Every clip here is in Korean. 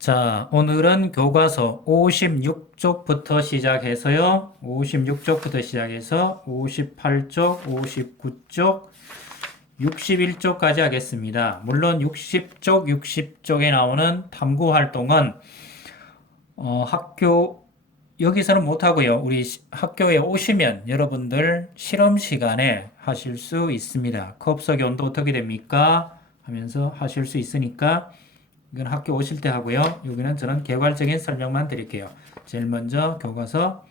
자, 오늘은 교과서 56쪽부터 시작해서요. 56쪽부터 시작해서 58쪽, 59쪽, 61쪽까지 하겠습니다. 물론 60쪽, 60쪽에 나오는 탐구 활동은 학교 여기서는 못하고요. 우리 학교에 오시면 여러분들 실험 시간에 하실 수 있습니다. 컵속 온도 어떻게 됩니까? 하면서 하실 수 있으니까 이건 학교 오실 때 하고요. 여기는 저는 개괄적인 설명만 드릴게요. 제일 먼저 교과서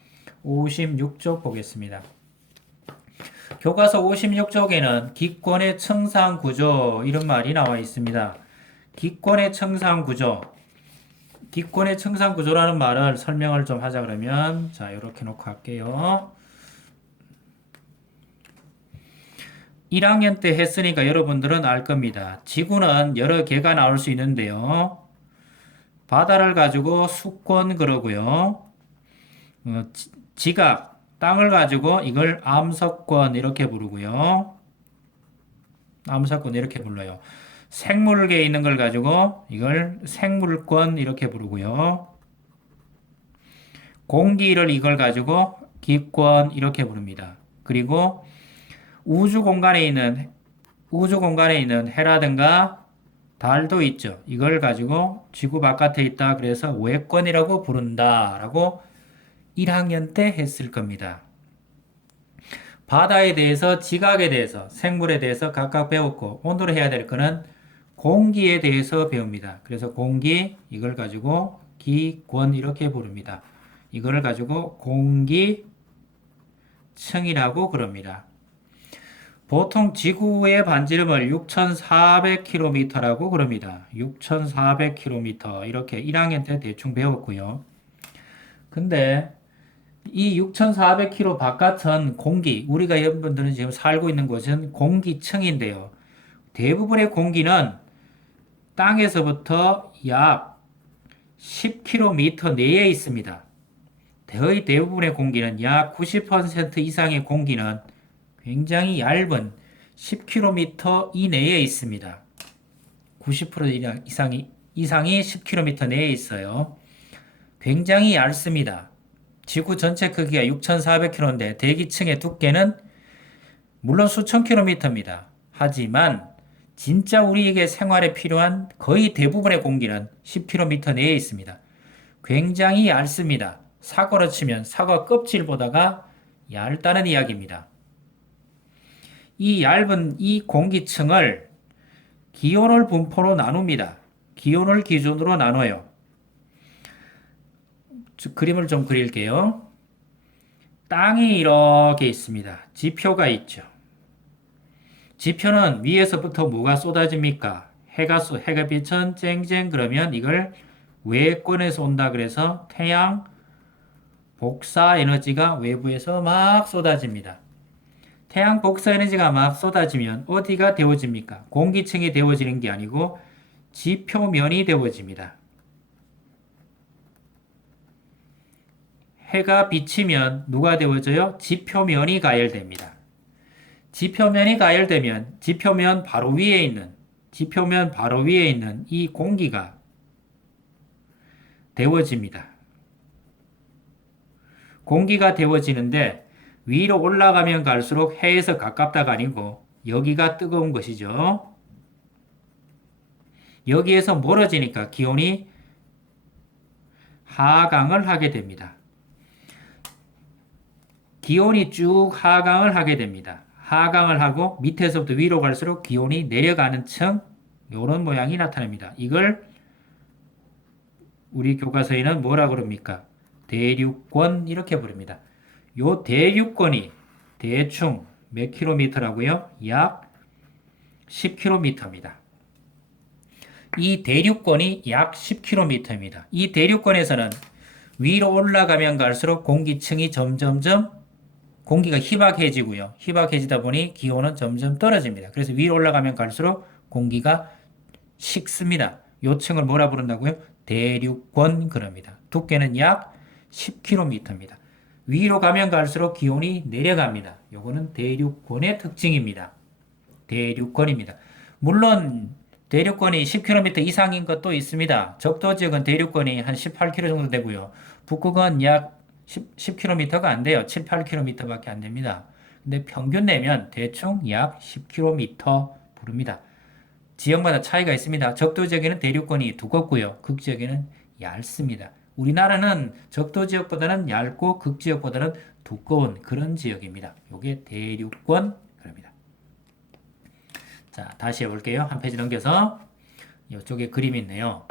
56쪽 보겠습니다. 교과서 56쪽에는 기권의 청산 구조 이런 말이 나와 있습니다. 기권의 청산 구조. 기권의 청산 구조라는 말을 설명을 좀 하자 그러면 자, 이렇게 놓고 할게요. 1학년 때 했으니까 여러분들은 알 겁니다. 지구는 여러 개가 나올 수 있는데요. 바다를 가지고 수권 그러고요. 지각, 땅을 가지고 이걸 암석권 이렇게 부르고요. 암석권 이렇게 불러요. 생물계에 있는 걸 가지고 이걸 생물권 이렇게 부르고요. 공기를 이걸 가지고 기권 이렇게 부릅니다. 그리고 우주 공간에 있는 해라든가 달도 있죠. 이걸 가지고 지구 바깥에 있다. 그래서 외권이라고 부른다라고 1학년 때 했을 겁니다. 바다에 대해서, 지각에 대해서, 생물에 대해서 각각 배웠고 오늘 해야 될 거는 공기에 대해서 배웁니다. 그래서 공기 이걸 가지고 기권 이렇게 부릅니다. 이걸 가지고 공기층이라고 그럽니다. 보통 지구의 반지름을 6,400km라고 그럽니다. 6,400km 이렇게 1학년 때 대충 배웠고요. 근데 이 6,400km 바깥은 공기, 우리가 여러분들은 지금 살고 있는 곳은 공기층인데요. 대부분의 공기는 땅에서부터 약 10km 내에 있습니다. 거의 대부분의 공기는 약 90% 이상의 공기는 굉장히 얇은 10km 이내에 있습니다. 90% 이상이 10km 내에 있어요. 굉장히 얇습니다. 지구 전체 크기가 6,400km인데 대기층의 두께는 물론 수천 킬로미터입니다. 하지만 진짜 우리에게 생활에 필요한 거의 대부분의 공기는 10km 내에 있습니다. 굉장히 얇습니다. 사과로 치면 사과 껍질보다가 얇다는 이야기입니다. 이 얇은 이 공기층을 기온을 분포로 나눕니다. 기온을 기준으로 나눠요. 그림을 좀 그릴게요. 땅이 이렇게 있습니다. 지표가 있죠. 지표는 위에서부터 뭐가 쏟아집니까? 해가 빛은 쨍쨍 그러면 이걸 외권에서 온다 그래서 태양 복사 에너지가 외부에서 막 쏟아집니다. 태양 복사 에너지가 막 쏟아지면 어디가 데워집니까? 공기층이 데워지는 게 아니고 지표면이 데워집니다. 해가 비치면 누가 데워져요? 지표면이 가열됩니다. 지표면이 가열되면 지표면 바로 위에 있는 이 공기가 데워집니다. 공기가 데워지는데 위로 올라가면 갈수록 해에서 가깝다가 아니고 여기가 뜨거운 것이죠. 여기에서 멀어지니까 기온이 하강을 하게 됩니다. 기온이 쭉 하강을 하게 됩니다. 하강을 하고 밑에서부터 위로 갈수록 기온이 내려가는 층 이런 모양이 나타납니다. 이걸 우리 교과서에는 뭐라 그럽니까? 대륙권 이렇게 부릅니다. 요 대륙권이 대충 몇 킬로미터라고요? 약 10km입니다. 이 대륙권이 약 10km입니다. 이 대륙권에서는 위로 올라가면 갈수록 공기층이 점점점 공기가 희박해지고요. 희박해지다 보니 기온은 점점 떨어집니다. 그래서 위로 올라가면 갈수록 공기가 식습니다. 요층을 뭐라 부른다고요? 대륙권 그럽니다. 두께는 약 10km입니다. 위로 가면 갈수록 기온이 내려갑니다. 요거는 대륙권의 특징입니다. 대륙권입니다. 물론 대륙권이 10km 이상인 것도 있습니다. 적도 지역은 대륙권이 한 18km 정도 되고요. 북극은 약 10km가 안 돼요. 7, 8km밖에 안 됩니다. 근데 평균 내면 대충 약 10km 부릅니다. 지역마다 차이가 있습니다. 적도 지역에는 대륙권이 두껍고요. 극지역에는 얇습니다. 우리나라는 적도 지역보다는 얇고 극지역보다는 두꺼운 그런 지역입니다. 이게 대륙권 그럽니다. 자, 다시 해볼게요. 한 페이지 넘겨서 이쪽에 그림이 있네요.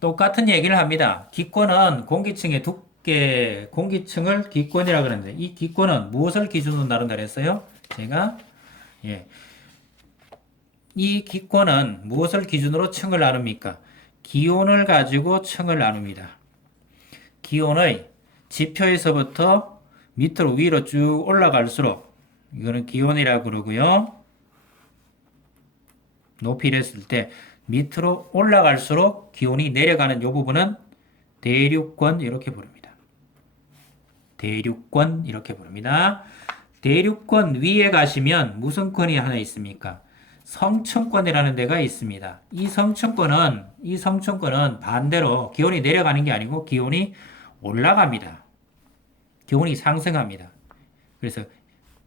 똑같은 얘기를 합니다. 기권은 공기층의 두께, 공기층을 기권이라고 그러는데 이 기권은 무엇을 기준으로 나눈다 그랬어요? 제가 이 기권은 무엇을 기준으로 층을 나눕니까? 기온을 가지고 층을 나눕니다. 기온의 지표에서부터 밑으로 위로 쭉 올라갈수록 이거는 기온이라고 그러고요. 높이를 했을 때 밑으로 올라갈수록 기온이 내려가는 이 부분은 대륙권 이렇게 부릅니다. 대륙권 이렇게 부릅니다. 대륙권 위에 가시면 무슨 권이 하나 있습니까? 성층권이라는 데가 있습니다. 이 성층권은 반대로 기온이 내려가는 게 아니고 기온이 올라갑니다. 기온이 상승합니다. 그래서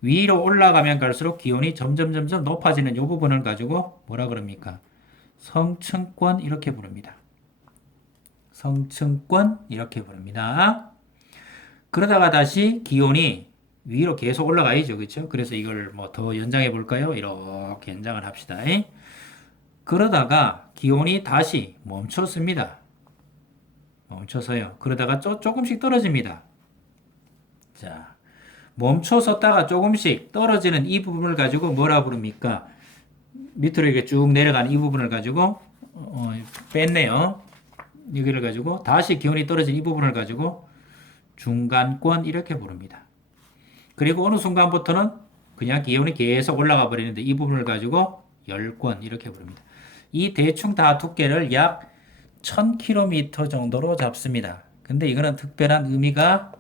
위로 올라가면 갈수록 기온이 점점 높아지는 이 부분을 가지고 뭐라 그럽니까? 성층권 이렇게 부릅니다. 성층권 이렇게 부릅니다. 그러다가 다시 기온이 위로 계속 올라가야죠. 그렇죠? 그래서 이걸 뭐 더 연장해 볼까요? 이렇게 연장을 합시다. 그러다가 기온이 다시 멈췄습니다. 멈춰서요. 그러다가 조금씩 떨어집니다. 자, 멈춰섰다가 조금씩 떨어지는 이 부분을 가지고 뭐라 부릅니까? 밑으로 이렇게 쭉 내려가는 이 부분을 가지고 뺐네요. 여기를 가지고 다시 기온이 떨어진 이 부분을 가지고 중간권 이렇게 부릅니다. 그리고 어느 순간부터는 그냥 기온이 계속 올라가 버리는데 이 부분을 가지고 열권 이렇게 부릅니다. 이 대충 다 두께를 약 1000km 정도로 잡습니다. 근데 이거는 특별한 의미가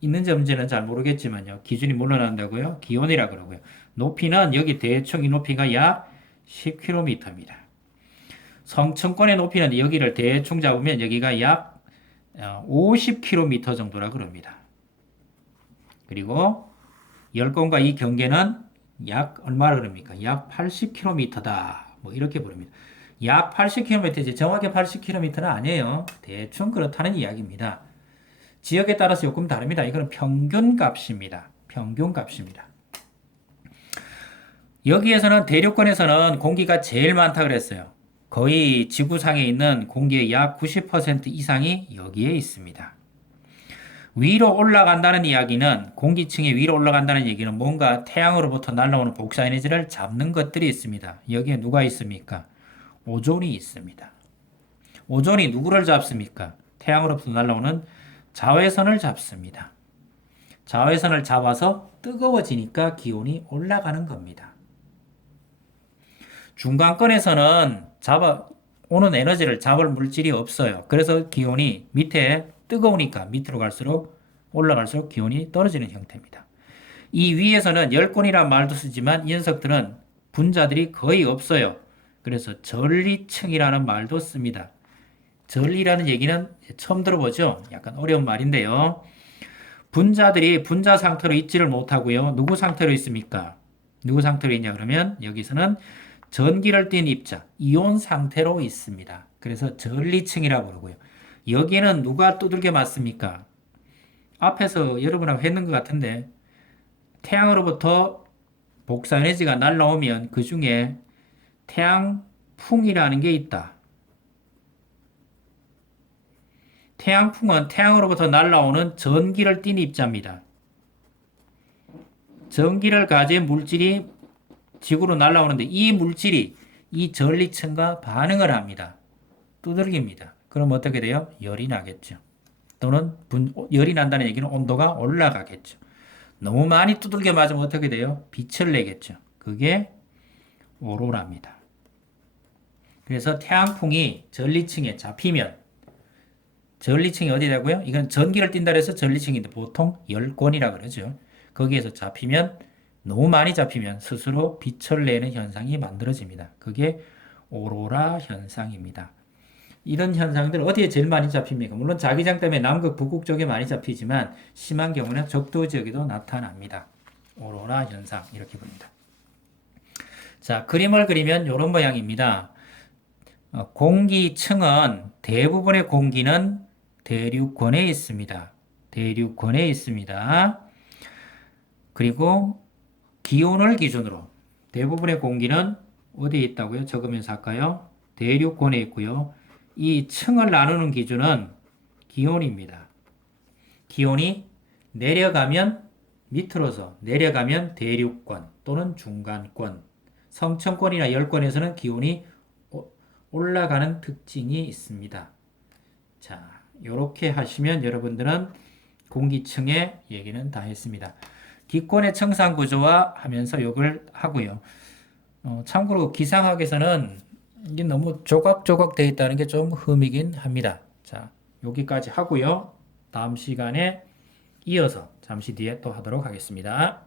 있는지 없는지는 잘 모르겠지만요. 기준이 물러난다고요. 기온이라 그러고요. 높이는 여기 대충 이 높이가 약 10km입니다. 성층권의 높이는 여기를 대충 잡으면 여기가 약 50km 정도라 그럽니다. 그리고 열권과 이 경계는 약 얼마라 그럽니까? 약 80km다. 뭐 이렇게 부릅니다. 약 80km지 정확히 80km는 아니에요. 대충 그렇다는 이야기입니다. 지역에 따라서 조금 다릅니다. 이거는 평균값입니다. 평균값입니다. 여기에서는 대륙권에서는 공기가 제일 많다 그랬어요. 거의 지구상에 있는 공기의 약 90% 이상이 여기에 있습니다. 위로 올라간다는 이야기는 공기층이 위로 올라간다는 얘기는 뭔가 태양으로부터 날아오는 복사에너지를 잡는 것들이 있습니다. 여기에 누가 있습니까? 오존이 있습니다. 오존이 누구를 잡습니까? 태양으로부터 날아오는 자외선을 잡습니다. 자외선을 잡아서 뜨거워지니까 기온이 올라가는 겁니다. 중간권에서는 오는 에너지를 잡을 물질이 없어요. 그래서 기온이 밑에 뜨거우니까 밑으로 갈수록 올라갈수록 기온이 떨어지는 형태입니다. 이 위에서는 열권이란 말도 쓰지만 이 녀석들은 분자들이 거의 없어요. 그래서 전리층이라는 말도 씁니다. 전리라는 얘기는 처음 들어보죠? 약간 어려운 말인데요. 분자들이 분자 상태로 있지를 못하고요. 누구 상태로 있습니까? 누구 상태로 있냐 그러면 여기서는 전기를 띤 입자, 이온 상태로 있습니다. 그래서 전리층이라고 그러고요. 여기에는 누가 두들겨 맞습니까? 앞에서 여러분하고 했는 것 같은데 태양으로부터 복사에너지가 날라오면 그 중에 태양풍이라는 게 있다. 태양풍은 태양으로부터 날라오는 전기를 띤 입자입니다. 전기를 가진 물질이 지구로 날아오는데 이 물질이 이 전리층과 반응을 합니다. 두들깁니다. 그럼 어떻게 돼요? 열이 나겠죠. 또는 열이 난다는 얘기는 온도가 올라가겠죠. 너무 많이 두들겨 맞으면 어떻게 돼요? 빛을 내겠죠. 그게 오로라입니다. 그래서 태양풍이 전리층에 잡히면 전리층이 어디 되고요? 이건 전기를 띈다 해서 전리층인데 보통 열권이라 그러죠. 거기에서 잡히면 너무 많이 잡히면 스스로 빛을 내는 현상이 만들어집니다. 그게 오로라 현상입니다. 이런 현상들 어디에 제일 많이 잡힙니까? 물론 자기장 때문에 남극, 북극 쪽에 많이 잡히지만 심한 경우는 적도 지역에도 나타납니다. 오로라 현상 이렇게 부릅니다. 자, 그림을 그리면 이런 모양입니다. 공기층은 대부분의 공기는 대륙권에 있습니다. 대륙권에 있습니다. 그리고 기온을 기준으로 대부분의 공기는 어디에 있다고요? 적으면서 할까요? 대륙권에 있고요. 이 층을 나누는 기준은 기온입니다. 기온이 내려가면 밑으로서 내려가면 대륙권 또는 중간권, 성층권이나 열권에서는 기온이 올라가는 특징이 있습니다. 자, 이렇게 하시면 여러분들은 공기층의 얘기는 다 했습니다. 기권의 청산 구조화 하면서 이걸 하고요. 참고로 기상학에서는 이게 너무 조각조각 되어 있다는 게 좀 흠이긴 합니다. 자, 여기까지 하고요. 다음 시간에 이어서 잠시 뒤에 또 하도록 하겠습니다.